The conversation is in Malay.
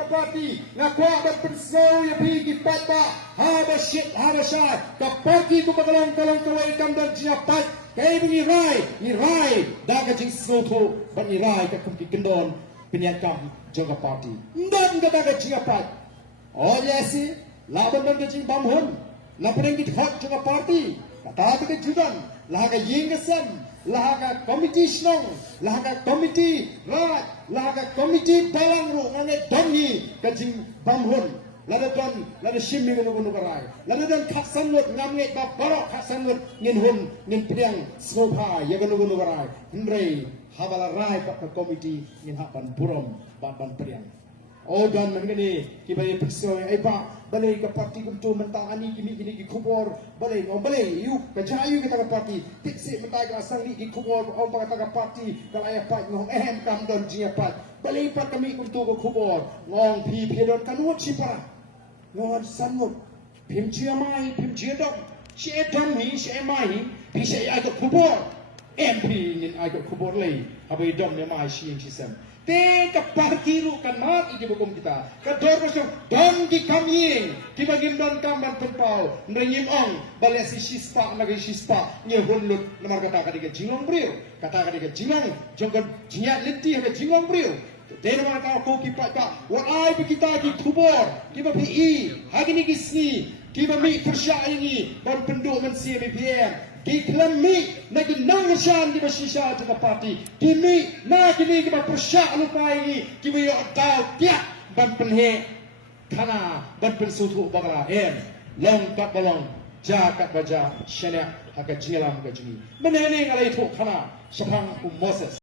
ka parti na kwa ba pensaw ya pi ki pata haba shit haba shay ka parti ko bagalang kawai kam dan jia pat kay ni rai daga jing soto ban ni rai ka kum ki kendon penyakam jaga parti ndan ga daga jia pat oh yesi laban dan jing bamhun na pring ki hot jaga parti kata ke judan laga yingasan laga komiti snong laga komiti rat laga komiti balangru ngane doni kajing bamhun lada shimmi ngunu karai lada khaksan lut ngamnge ba barok khaksan lut ngin hun ngin priang snopa ya ngunu karai ndrei habala rai pa komiti ngin hapan burom ban priang ogan mengene kibai perso ai ba balai ka parti kum tu mentang ani kimi ki khubor balai ngom balai yu ka jayu kita ka parti tiksi mentai ka asang ni ki khubor om pa ka parti kalaya pa ngong ehem kam don jia pat balai pat kami kum tu ko khubor ngong pi don kanut sipara ngong sanmut pim jia mai pim jia dok she dam hi she mai pi she ai ka khubor MP nin ai ka khubor lei abai dom ne mai shi sam te ka parti ru kan mat di bukum kita ka dor masuk don di kami ki bagin don kamban penpau nrengim ong bale si shispa nagi shispa nye hunlut namar kata ka diga jingong brio kata ka diga jingong jonggon jinya lenti ha jingong brio te namar ka ko ki pa ka wat ai bi kita ki khubor ki ba pi hagini ki sni ki ba mi persya ini ban penduk men CBPM di kelami nagi nang shan di basisha juga parti kimi na kini kita persya lupa ini kimi yo tau tiap ban penhe kana ban pensutu bagala long kat balong jakat baja shenek haka jilam ka jini menene ngalai tu kana sepang Moses